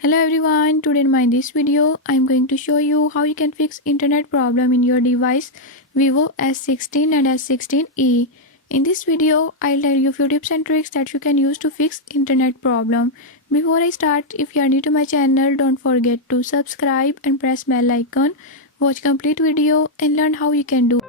Hello everyone, today in this video I am going to show you how you can fix internet problem in your device Vivo S16 and S16e. In this video I'll tell you few tips and tricks that you can use to fix internet problem. Before I start, if you are new to my channel, don't forget to subscribe and press bell icon. Watch complete video and learn how you can do.